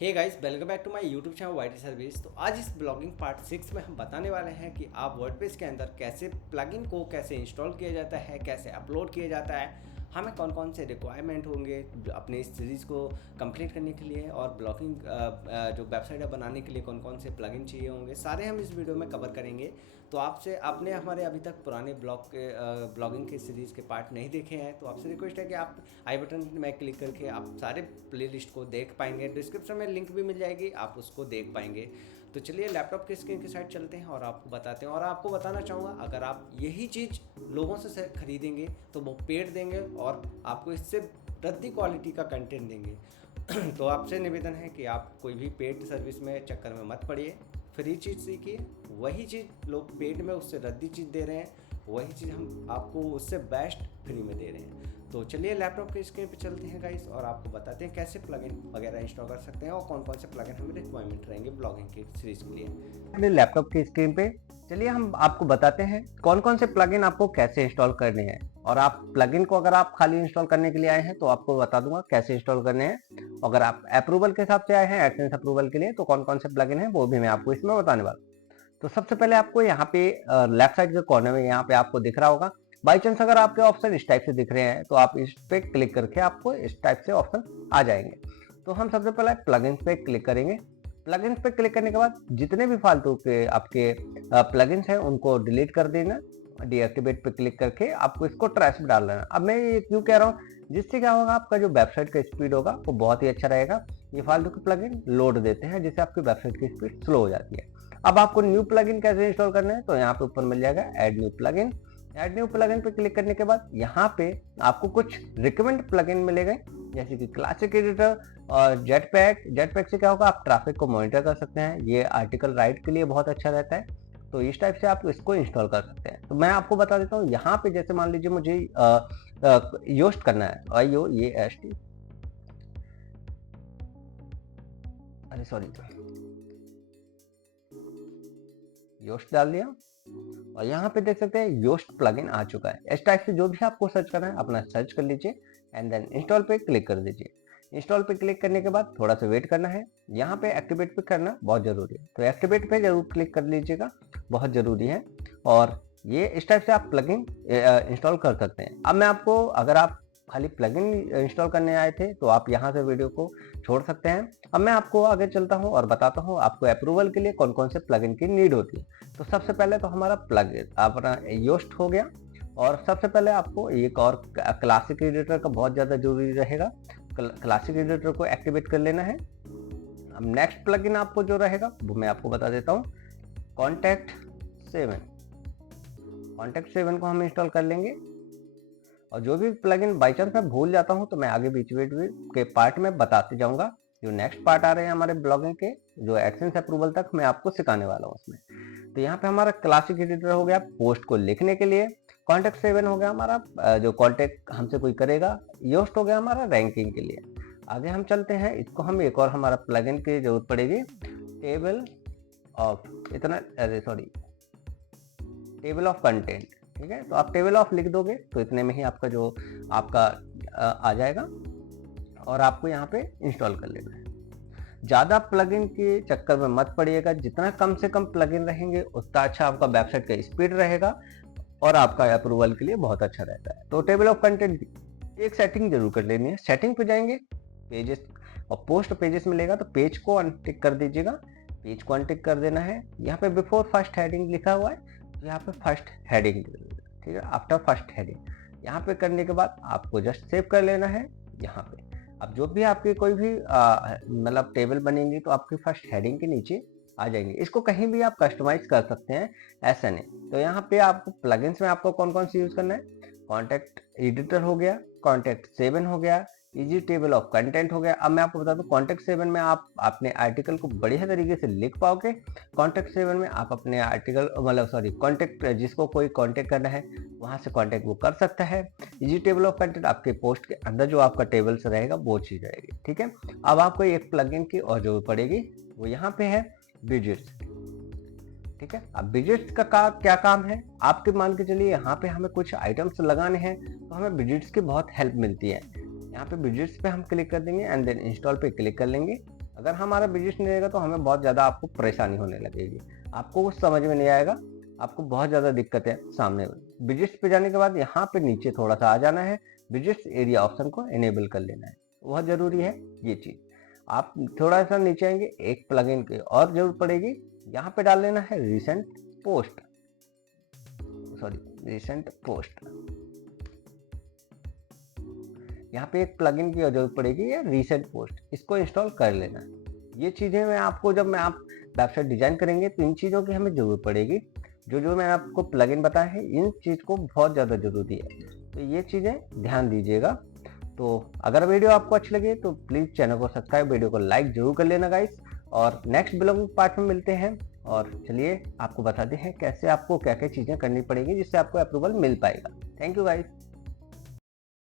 Hey guys, welcome back to my YouTube channel YT service. तो आज इस blogging part 6 में हम बताने वाले हैं कि आप वर्डप्रेस के अंदर कैसे प्लगइन को कैसे इंस्टॉल किया जाता है, कैसे अपलोड किया जाता है, हमें कौन कौन से रिक्वायरमेंट होंगे अपने इस सीरीज़ को कंप्लीट करने के लिए, और ब्लॉगिंग जो वेबसाइट है बनाने के लिए कौन कौन से प्लगइन चाहिए होंगे, सारे हम इस वीडियो में कवर करेंगे। तो आपसे आपने हमारे अभी तक पुराने ब्लॉगिंग के सीरीज़ के पार्ट नहीं देखे हैं तो आपसे रिक्वेस्ट है कि आप आई बटन में क्लिक करके आप सारे प्लेलिस्ट को देख पाएंगे। डिस्क्रिप्शन में लिंक भी मिल जाएगी, आप उसको देख पाएंगे। तो चलिए लैपटॉप की स्क्रीन की साइड चलते हैं और आपको बताते हैं। और आपको बताना चाहूँगा, अगर आप यही चीज़ लोगों से खरीदेंगे तो वो पेड देंगे और आपको इससे रद्दी क्वालिटी का कंटेंट देंगे। तो आपसे निवेदन है कि आप कोई भी पेड सर्विस में चक्कर में मत पड़िए, फ्री चीज़ सीखिए। वही चीज़ लोग पेड में उससे रद्दी चीज़ दे रहे हैं, वही चीज़ हम आपको उससे बेस्ट फ्री में दे रहे हैं। तो चलिए लैपटॉप के स्क्रीन पे चलते हैं गाइस और आपको बताते हैं कैसे प्लगइन वगैरह इंस्टॉल कर सकते हैं और कौन कौन से प्लगइन हमें रिक्वायरमेंट रहेंगे ब्लॉगिंग की सीरीज के लिए। अपने लैपटॉप की स्क्रीन पे चलिए हम आपको बताते हैं कौन कौन से प्लगइन आपको कैसे इंस्टॉल करने हैं। और आप प्लगइन को अगर आप खाली इंस्टॉल करने के लिए आए हैं तो आपको बता दूंगा कैसे इंस्टॉल करने हैं। अगर आप अप्रूवल के हिसाब से आए हैं एडसेंस अप्रूवल के लिए तो कौन कौन से प्लगइन है वो भी मैं आपको इसमें बताने वाला हूँ। तो सबसे पहले आपको यहाँ पे लेफ्ट साइड के कॉर्नर में यहाँ पे आपको दिख रहा होगा। बाई चांस अगर आपके ऑप्शन इस टाइप से दिख रहे हैं तो आप इस पे क्लिक करके आपको इस टाइप से ऑप्शन आ जाएंगे। तो हम सबसे पहले प्लगइन्स पे क्लिक करेंगे। प्लगइन्स पे क्लिक करने के बाद जितने भी फालतू के आपके प्लगइन्स हैं उनको डिलीट कर देना। डीएक्टिवेट पे क्लिक करके आपको इसको ट्रैश में डाल लेना। अब मैं ये क्यों कह रहा हूँ, जिससे क्या होगा आपका जो वेबसाइट का स्पीड होगा वो बहुत ही अच्छा रहेगा। ये फालतू के प्लगइन लोड देते हैं जिससे आपकी वेबसाइट की स्पीड स्लो हो जाती है। अब आपको न्यू प्लगइन कैसे इंस्टॉल करना है तो यहाँ पे ऊपर मिल जाएगा add new plugin. Add new plugin पे क्लिक करने के बाद यहाँ पे आपको कुछ रिकमेंड प्लगइन मिलेंगे, जैसे कि क्लासिक एडिटर और जेटपैक से क्या होगा, आप ट्रैफिक को मॉनिटर कर सकते हैं। ये आर्टिकल राइट के लिए बहुत अच्छा रहता है, तो इस टाइप से आप इसको इंस्टॉल कर सकते हैं। तो मैं आपको बता देता हूँ यहाँ पे, जैसे मान लीजिए मुझे योस्ट करना है, IOAST, अरे सॉरी, योस्ट डाल दिया और यहाँ पे देख सकते हैं योस्ट प्लगइन आ चुका है। इस टाइप से जो भी आपको सर्च करना है अपना सर्च कर लीजिए एंड देन इंस्टॉल पे क्लिक कर दीजिए। इंस्टॉल पे क्लिक करने के बाद थोड़ा सा वेट करना है। यहाँ पे एक्टिवेट पे करना बहुत जरूरी है, तो एक्टिवेट पे जरूर क्लिक कर लीजिएगा, बहुत जरूरी है। और ये इस टाइप से आप प्लगइन इंस्टॉल कर सकते हैं। अब मैं आपको, अगर आप खाली प्लगइन इंस्टॉल करने आए थे तो आप यहाँ से वीडियो को छोड़ सकते हैं। अब मैं आपको आगे चलता हूँ और बताता हूँ आपको अप्रूवल के लिए कौन कौन से प्लगइन की नीड होती है। तो सबसे पहले तो हमारा प्लगइन अपना योस्ट हो गया, और सबसे पहले आपको एक और क्लासिक एडिटर का बहुत ज़्यादा जरूरी रहेगा। क्लासिक एडिटर को एक्टिवेट कर लेना है। अब नेक्स्ट प्लगइन आपको जो रहेगा वो मैं आपको बता देता हूँ, कॉन्टैक्ट 7। कॉन्टैक्ट 7 को हम इंस्टॉल कर लेंगे। और जो भी प्लगइन बाई चांस मैं भूल जाता हूँ तो मैं आगे बीच बीच के पार्ट में बताते जाऊंगा। जो नेक्स्ट पार्ट आ रहे हैं हमारे ब्लॉगिंग के, जो एडसेंस अप्रूवल तक मैं आपको सिखाने वाला हूँ उसमें। तो यहाँ पे हमारा क्लासिक एडिटर हो गया पोस्ट को लिखने के लिए, कॉन्टैक्ट 7 हो गया हमारा जो कॉन्टैक्ट हमसे कोई करेगा, योस्ट हो गया हमारा रैंकिंग के लिए। आगे हम चलते हैं, इसको हम एक और हमारा प्लगइन की जरूरत पड़ेगी, table of table of content. ठीक है, तो आप टेबल ऑफ लिख दोगे तो इतने में ही आपका जो आपका आ जाएगा और आपको यहाँ पे इंस्टॉल कर लेना है। ज़्यादा प्लगइन के चक्कर में मत पड़िएगा, जितना कम से कम प्लगइन रहेंगे उतना अच्छा आपका वेबसाइट का स्पीड रहेगा और आपका अप्रूवल के लिए बहुत अच्छा रहता है। तो टेबल ऑफ कंटेंट की एक सेटिंग जरूर कर लेनी है। सेटिंग पे जाएंगे, पेजेस और पोस्ट पेजेस मिलेगा तो पेज को अनटिक कर दीजिएगा। पेज को अनटिक कर देना है। यहाँ पे बिफोर फर्स्ट हेडिंग लिखा हुआ है, तो यहाँ पे फर्स्ट हेडिंग, ठीक है, आफ्टर फर्स्ट हेडिंग यहाँ पे करने के बाद आपको जस्ट सेव कर लेना है यहाँ पे। अब जो भी आपकी कोई भी मतलब टेबल बनेंगी तो आपकी फर्स्ट हेडिंग के नीचे आ जाएंगे। इसको कहीं भी आप कस्टमाइज कर सकते हैं, ऐसा नहीं। तो यहाँ पे आपको प्लगइन्स में आपको कौन कौन सी यूज करना है, कॉन्टैक्ट एडिटर हो गया, कॉन्टैक्ट 7 हो गया, इजी टेबल ऑफ कंटेंट हो गया। अब मैं आपको बता दूं, कॉन्टैक्ट 7 में आप अपने आर्टिकल को बढ़िया तरीके से लिख पाओगे। कॉन्टैक्ट 7 में आप अपने आर्टिकल कॉन्टैक्ट जिसको कोई कॉन्टैक्ट करना है वहां से कॉन्टैक्ट वो कर सकता है। इजी टेबल ऑफ कंटेंट आपके पोस्ट के अंदर जो आपका टेबल्स रहेगा वो चीज रहेगी। ठीक है, अब आपको एक प्लगइन की और जरूरत पड़ेगी, वो यहाँ पे है विजेट्स। ठीक है, अब विजेट्स का क्या काम है, आपके मान के चलिए यहाँ पे हमें कुछ आइटम्स लगाने हैं तो हमें विजेट्स की बहुत हेल्प मिलती है। यहाँ पे विजेट्स पे हम क्लिक कर देंगे एंड देन इंस्टॉल पे क्लिक कर लेंगे। अगर हमारा विजिट्स नहीं रहेगा तो हमें बहुत ज़्यादा आपको परेशानी होने लगेगी, आपको कुछ समझ में नहीं आएगा, आपको बहुत ज़्यादा दिक्कतें सामने। विजिट्स पे जाने के बाद यहाँ पे नीचे थोड़ा सा आ जाना है, विजिट्स एरिया ऑप्शन को इनेबल कर लेना है, बहुत ज़रूरी है ये चीज़। आप थोड़ा सा नीचे आएंगे, एक प्लगइन की और जरूरत पड़ेगी, यहाँ पे डाल लेना है रिसेंट पोस्ट, रिसेंट पोस्ट। यहाँ पे एक प्लगइन की जरूरत पड़ेगी या रिसेंट पोस्ट, इसको इंस्टॉल कर लेना है। ये चीज़ें मैं आपको जब मैं आप वेबसाइट डिजाइन करेंगे तो इन चीज़ों की हमें जरूरत पड़ेगी। जो मैंने आपको प्लगइन बताया है इन चीज़ को बहुत ज़्यादा जरूरी है, तो ये चीज़ें ध्यान दीजिएगा। तो अगर वीडियो आपको अच्छी लगे तो प्लीज़ चैनल को सब्सक्राइब, वीडियो को लाइक जरूर कर लेना गाइस, और नेक्स्ट ब्लॉगिंग पार्ट में मिलते हैं। और चलिए आपको बताते हैं कैसे आपको क्या क्या चीज़ें करनी पड़ेगी जिससे आपको अप्रूवल मिल पाएगा। Thank you guys.